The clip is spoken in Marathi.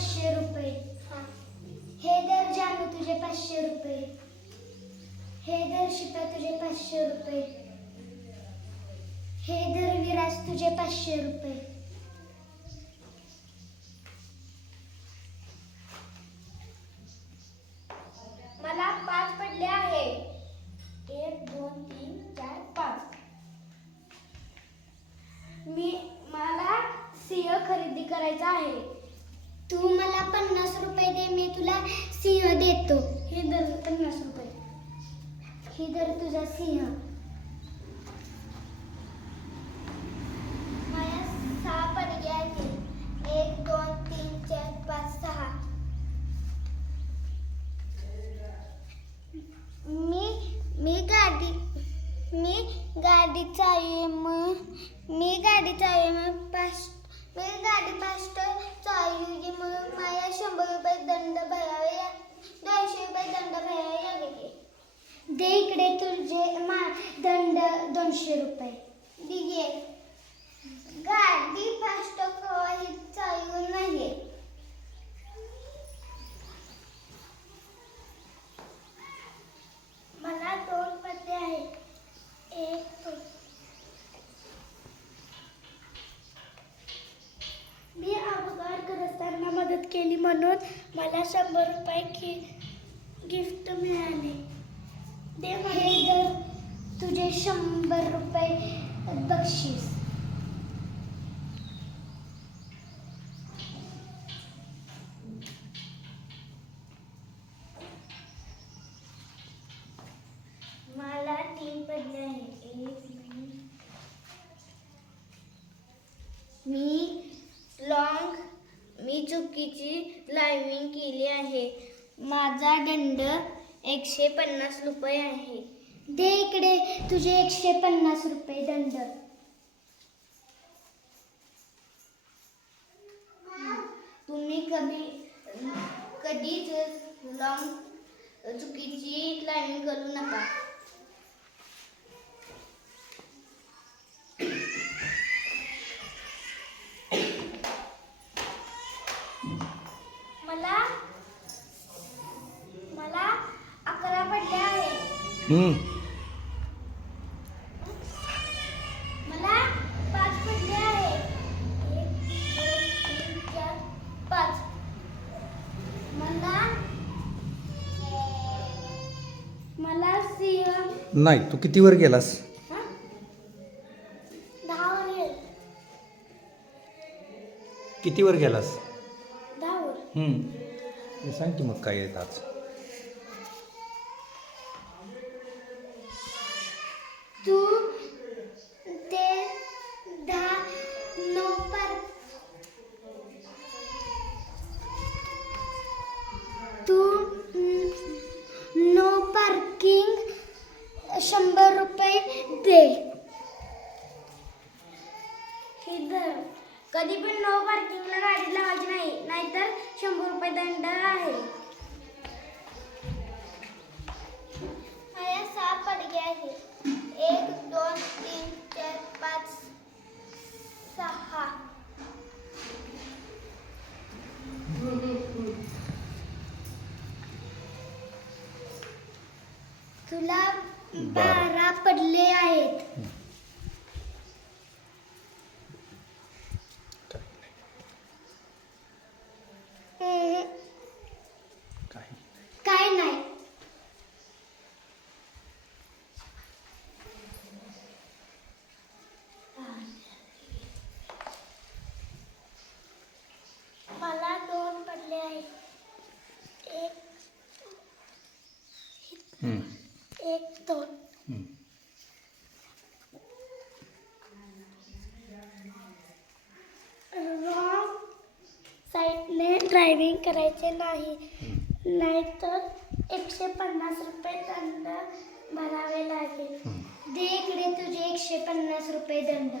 500 रुपये. हे दर जानू तुझे 500 रुपये. हे दर शिपा तुझे 500 रुपये. हे दर विराज तुझे 500 रुपये. मला 5 पडले आहे. 1 2 3 4 5. मला सिंह खरेदी करायचा आहे. तू मला 50 रुपये दे, मी तुला सिंह देतो. हे दर 50 रुपये. हे दर तुझा सिंह. माझ्या 6 पडले आहेत. 1 2 3 4 5 6. गाडी फास्ट चालवली म्हणून मला 100 रुपये दंड भरावे 200 रुपये दंड भरावे लागले. दे इकडे तुझे दंड 200 रुपये. दिये. गाडी फास्ट कवाही चालू नाही. मला 2 पडले आहेत. 1 2. मी अपघात करताना मदत केली म्हणून मला 100 रुपये गिफ्ट मिळाले. हे दर तुझे 100 रुपये बक्षीस. मला 3 पडले आहेत. 1 मी चुकीची लाईव्हिंग केली आहे. माझा दंड 150 रुपये आहे. दे इकडे तुझे 150 रुपये दंड. तुम्ही कधीच चुकीची लाईव्हिंग करू नका. मला 11 पडले आहेत. मला 5 पडले आहेत. 1 2 3 4 5. मला सिंह नाही. तू कितीवर गेलास? 10 वर गेले. कितीवर गेलास? 10 वर. हे सांग की मग काय येत आज. तू ते 9 पर तू 9 पार्किंग 100 रुपये दे. हे धर. कधी पण नो पार्किंगला गाडी लावायची नाही, नाहीतर 100 रुपये दंड आहे. माझ्या 6 पडले आहेत. 1 2 3 4 5 6. तुला 12 पडले आहेत. काय नाही. मला 2 पडले आहेत. 1 2. रॉंग साईडने ड्रायव्हिंग करायचे नाही, नाहीतर 150 रुपये दंड भरावे लागेल. दे इकडे तुझे 150 रुपये दंड.